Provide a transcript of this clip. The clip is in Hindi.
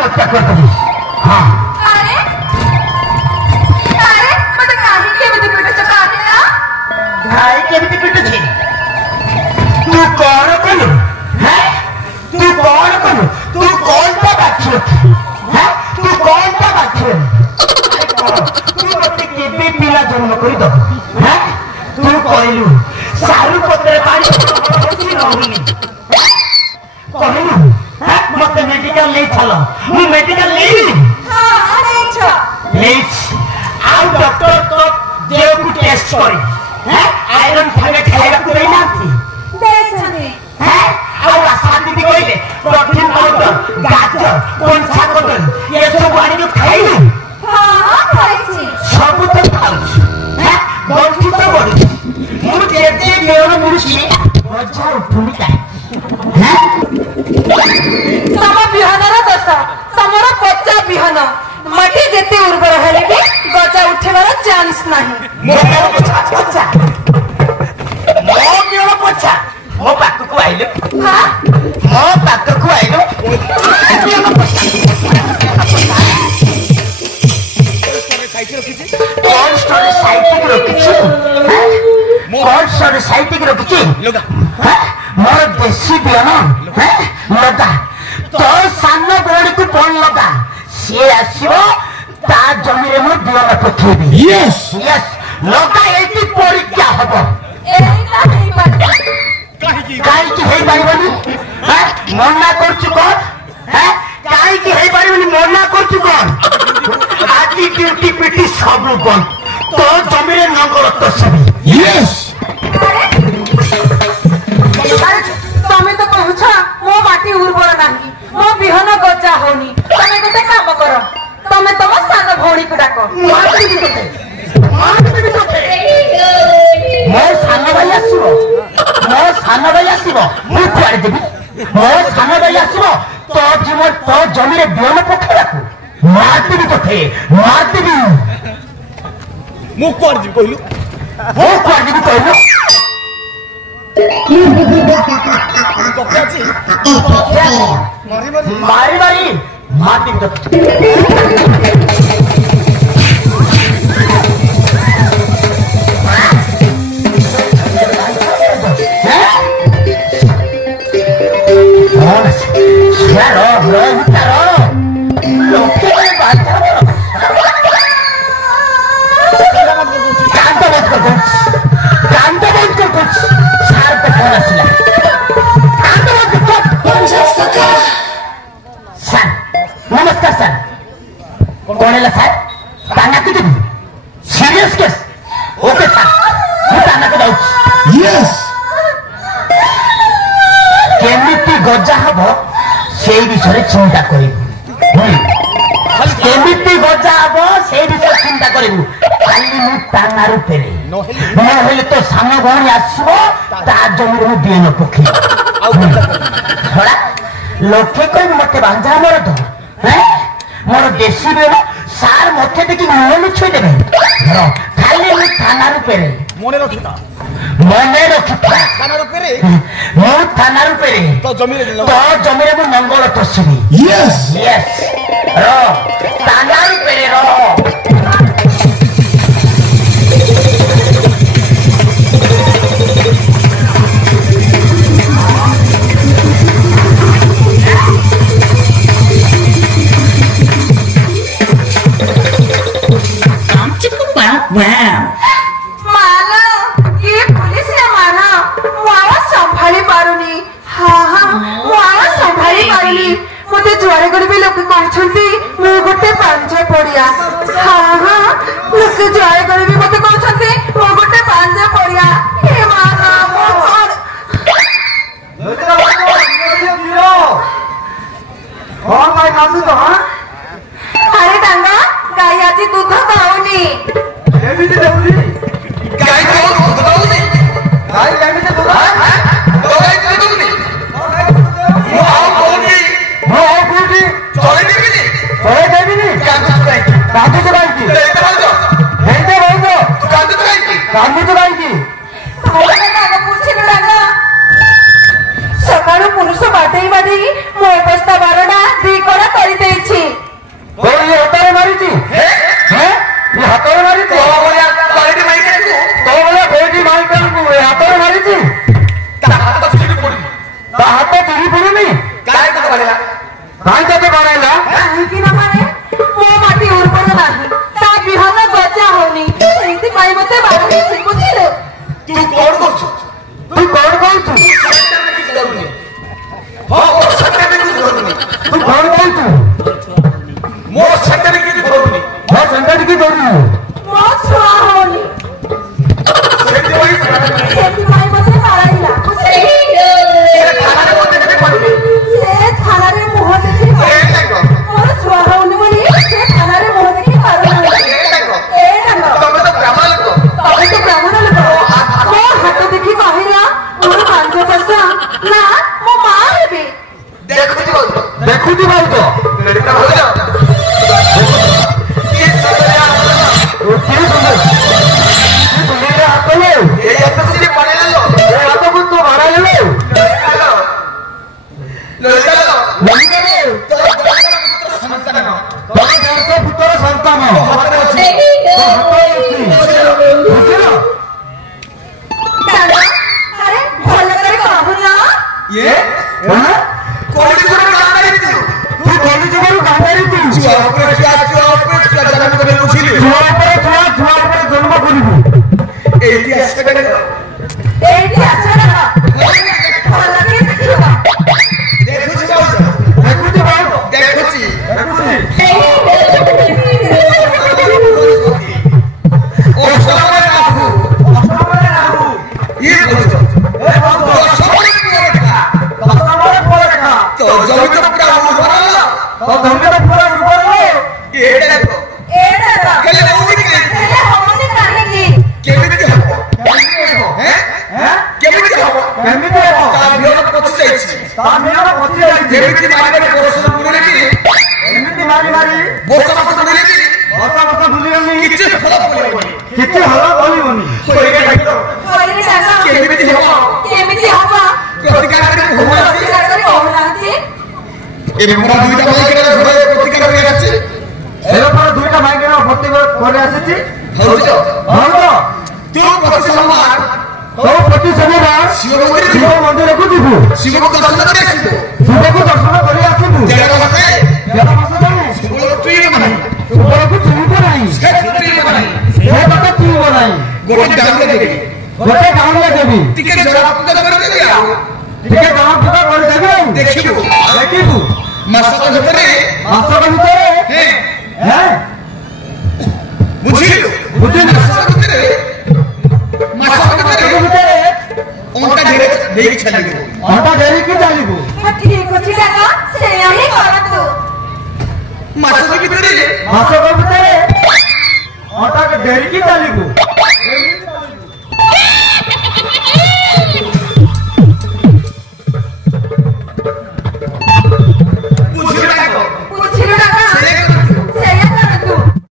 आत्महत्या करते हाँ अरे अरे मत काहे के बदी पेट चका दिया भाई के भी पिट छी तू कौन कनु हैं तू कौन कनु तू कौन सा बाछो हैं तू कौन सा बाछो तू मते केबे पिला जन्म करी दो हैं तू कहलु सारू पत्रे पानी होसी रहूनी कहलु हैं मते मेडिकल ले चलो मु मेडिकल ले हां अरे छ प्लीज आउ डॉक्टर तो देव को टेस्ट करी हैं आयरन खाने खाइबा को नहीं नाथी देखने हैं और आसान दीदी कहले प्रोटीन पाउडर गाजर कोन सा कटल ये सब आनी जो खाइलु हां खाइछि सब तो खाउछु हैं बंठी तो बढी मु जेते बेरो मुरुसी मजा उठुनी का हैं तम बिहनर दशा तमर पच्चा बिहन माटी जेते उर्वर हेले कि गजा उठेबार चांस नाही मो पछा मो पछा मो पाक को आइले हां मो पाक को आइले कौन स्टोरी साइटिक रखिछु कौन स्टोरी साइटिक रखिछु लगा मोर देसी बियान हैं लगा तो सामने बोड़ी को फोन लगा से आसीबो ता जमी रे मो बियान पठेबी यस यस लगा एटी परीक्षा हबो एइला नहीं बात काई की हेई बारीबनी हैं मन्ना करछु कोन हैं काई की हेई बारीबनी मन्ना करछु कोन आदि ड्यूटी पिटी सब कोन तो जमी रे नंगर तो सभी यस अरे तमे तो कहूछ मो माटी उर्वर नाही मो बिहन गजा होनी तमे गोटे काम कर तमे तम सान भौणी को डाको मारती भी तोते मो सानो भाई आसीबो मो सानो भाई आसीबो मु कुआरे देबी मो सानो भाई आसीबो तो जीवन तो जमी रे बियान पखेराकू मारती भी तोते मारती भी मु कर जी कहलु मो कुआरे देबी कहलो पकाची मारी मारी मारती भी तोते नमस्कार सर कौन है सर ताना की सीरियस केस ओके सर मु ताना को जाउछ यस केमिति गजा हबो सेई विषय चिंता करिबु केमिति गजा हबो सेई विषय चिंता करिबु खाली मु तानारु पेरे न हेले तो सामने गणी आसीबो ता जमी मु दिएन पखी थोड़ा लोके कोई मते बांधा मोर तो हैं मोर देसी बेलो सार मते देखि मन छुई देबे खाली मु तानारु पेरे मने रखिता मने रखिता खाना रुपे मु थानारु पेरे तो जमी रे तो जमीरे मु मंगल तस्बी यस यस रो थानारु पेरे रो Wow. माला ये पुलिस ने मारा मुआ संभाली पारुनी हां हां मुआ संभाली पारुनी मते जुआरे गरीबी लोक कहछंती मु गोटे पांजे पड़िया हां हां लोक जुआरे गरीबी मते कहछंती मु गोटे पांजे पड़िया हे माला मो कौन भाई कासु तो हां अरे डांगा गाय आजी दूध दाउनी एमिति देउनी गाय को दूध दउनी गाय एमिति दूध हां तो गाय को दउनी मु आओ कोनी मो कोठी चले देबिनी चले देबिनी कांदु गाय कांदु तो गाय की लेते भागो हेंदे भागो कांदु तो गाय की कांदु तो गाय की तोरे नाम पूछी डांगा सकाळु पुरुष बाटई बाटई मो अवस्था 12टा 2 करा करि देछि ତୁ କଣ କହୁଛୁ? ମୋ ସେଠାରେ କିଛି ଧରୁନି। ମୋ ସେଣ୍ଟା ଟିକେ ଧରୁନୁ। ମୋ ଛୁଆ ହଉନି ସେଥିପାଇଁ ସେଥିପାଇଁ ମତେ ମାରାଇଲା ସେ ଥାନାରେ ମୋତେ କେତେ କରିବେ? ସେ ଥାନାରେ ମୁହଁ ଦେଖି ମୋର ଛୁଆ ହଉନି ବୋଲି ସେ ଥାନାରେ ମୁହଁ ଦେଖି ପାରୁନାହାନ୍ତି ତମେ ତ ବ୍ରାହ୍ମଣ ଲୋକ। ତମେ ତ ବ୍ରାହ୍ମଣ ଲୋକ ମୋ ହାତ ଦେଖି କହିଲା ମୋର 5 ପଇସା ନା ମୋ ମା ହେବେ ଦେଖୁଛି କହୁଛ। ଦେଖୁଛୁ ଭାଉଜ ଲଳିତା ଭାଉଜ କିଏ ସୁନ୍ଦରିଆ କିଏ ସୁନ୍ଦର ସୁନ୍ଦର ହାତ ଲେ ଏ ହାତକୁ ସିଏ ପଳେଇଲା ଲୋ। ଏ ହାତକୁ ତୁ ମାରାଇଲେ ଲଳିତା ଲୋ। ଲଲିତାରେ ତୋର ଦରକାର ପୁତ୍ର ସନ୍ତାନ। ତମ ଦେଶ ପୁତ୍ର ସନ୍ତାନ ତୋ ହାତରେ ଅଛି। ତୋ ହାତରେ ଅଛି ବୁଝିଲ? ଦାଦା ଆରେ ଭଲ କରି କହୁନ ଇଏ ହଁ? କୋଉଠି ତୋର କାମ ହେଇଛୁ? ତୁ କଲି ଯୁଗରୁ କାନ୍ଦାରି ତୁ ଛୁଆ ଉପରେ ଛୁଆ ଜନ୍ମ କରି ବୁଝିଲି। ଛୁଆ ଉପରେ ଜନ୍ମ କରିବୁ। ଏଇଠି ଆସିବେ ଦେଖ। ଏଇଠି ଆସ ଭଲ କରି ଦେଖିବ ଦେଖୁଛି ଭାଉଜ। ଦେଖୁଛୁ ଭାଉଜ ଦେଖୁଛି। ଓ ସବୁବେଳେ ରାହୁ। ଇଏ କହୁଛ। ସବୁବେଳେ ପୁଅ ଦେଖା। ତ ଜମି ତ ପୁରା ଉର୍ବର ହେଲା। ତୋ ଧନ୍ୟବାଦ ପୁରା ଉର୍ବର ଏଇଟା ଦେଖ। ଏଇଟା ହେଲେ ହଉନି କାହିଁକି? ହେଲେ ହଉନି କାହିଁକି କେମିତି ହବ? ହେଁ? କେମିତି ହବ? କେମିତି ହେବ? ତା ବିହନ ପଚି ଯାଇଛି। ତା ମିଆର ପଚି ଯାଇଛି। ଯେମିତି ମାରିବାରେ ବର୍ଷ ବୁଲିକି ଏମିତି ମାରି ମାରି ବର୍ଷ ମାସ ବୁଲିକି ବର୍ଷ ବୁଲିଗଲି କିଛି ଫଳ ପଡ଼ିବନି। କିଛି ଭଲ କରିବନି। କହିଲେ ଭାଇ ତ କହିଲେ ଦାଦା କେମିତି ହବ? କେମିତି ହବ ପ୍ରତିକାର କରି କହୁନାହାନ୍ତି। ପ୍ରତିକାର କରି କହୁନାହାନ୍ତି ଏବେ ମୋର ଦୁଇଟା ମାଇକେର ଘରେ ପ୍ରତିକାର କରି ଆସିଛି। ଏବେ ପରେ ଦୁଇଟା ମାଇକିନା ଭର୍ତ୍ତି କରି ଆସିଛି। ଭାଉଜ ଭାଉଜ ତୁ ପ୍ରତି ସୋମବାର ତୋ ପ୍ରତି ଶନିବାର ଶିବ ମନ୍ଦିର ଶିବ ମନ୍ଦିରକୁ ଯିବୁ। ଶିବକୁ ଦର୍ଶନ କରି ଆସିବୁ। ଶିବକୁ ଦର୍ଶନ କରି ଆସିବୁ। ଦେଢ଼ ମାସ ଯାଏ ଦେଢ଼ ମାସ ଯାଏ ଶିବକୁ ଚୁଇଁବ ନାହିଁ। ଶିବକୁ ଚିହ୍ନିବ ନାହିଁ। ସେ ଚୁଇଁବ ନାହିଁ। ସେ କଥା ଚିହ୍ନିବ ନାହିଁ। ଗୋଟେ ଡାଙ୍ଗରେ ଦେବି। ଗୋଟେ ଗାଁରେ ଦେବି। ଟିକେ ଜଳା ପୂଜା କରିଦେବି ଆଉ ଟିକେ ଗାଁ ପୂଜା କରିଦେବି ଆଉ ଦେଖିବୁ। ଦେଖିବୁ ମାସକ ଭିତରେ ମାସକ ଭିତରେ ହେଁ ହେଁ ବୁଝିଲୁ। ବୁଝିଲୁ। ମାସକ ଭିତରେ ମାସକ ଭିତରେ ଅଣ୍ଟା ଧୀରେ ଦେଇକି ଛାଡ଼ିବୁ। ଅଣ୍ଟା ଧରିକି ଚାଲିବୁ। ଠିକ ଅଛି ଦାଦା ସେଇଆ ହିଁ କରନ୍ତୁ ମାସକ ଭିତରେ ମାସକ ଭିତରେ ଅଣ୍ଟା ଧରିକି ଚାଲିବୁ।